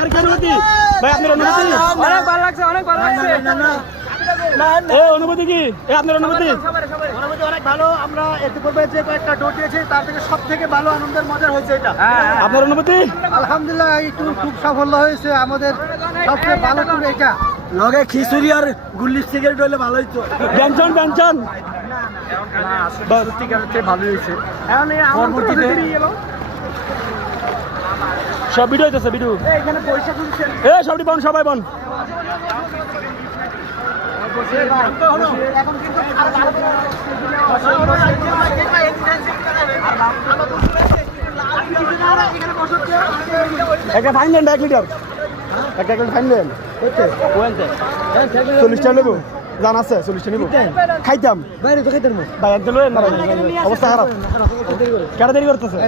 আর কি অনুভূতি ভাই আপনার অনুভূতি? অনেক ভালো লাগছে, অনেক ভালো লাগছে। অনুভূতি কি আপনার অনুভূতি? অনুভূতি অনেক ভালো। আমরা এতে পূর্বে যে কয়েকটা ডোর দিয়েছি তার থেকে সব থেকে ভালো আনন্দের মজা হয়েছে এটা। আপনার অনুভূতি? আলহামদুলিল্লাহ এই ট্যুর খুব সাফল্য হয়েছে, আমাদের সবচেয়ে ভালো ট্যুর এটা। লগে খিচুড়ি আর গুল্লি সিগারেট হইলে ভালো হইতো। ব্যঞ্জন ব্যঞ্জন সত্যিকার হচ্ছে ভালো হয়েছে। সব ভিডিও হইতেছে ভিডিও। এখানে পয়সা খুঁজছেন সব বন সবাই বন। এখন কিন্তু একটা ফাইন দেন 1 লিটার, একটা ফাইন দেন। 40টা নেবো, জান আছে 40টা নেবো, খাইতাম বাইরে তো খাইতেন ভাই একদম অবস্থা খারাপ। কেন দেরি করতেছে?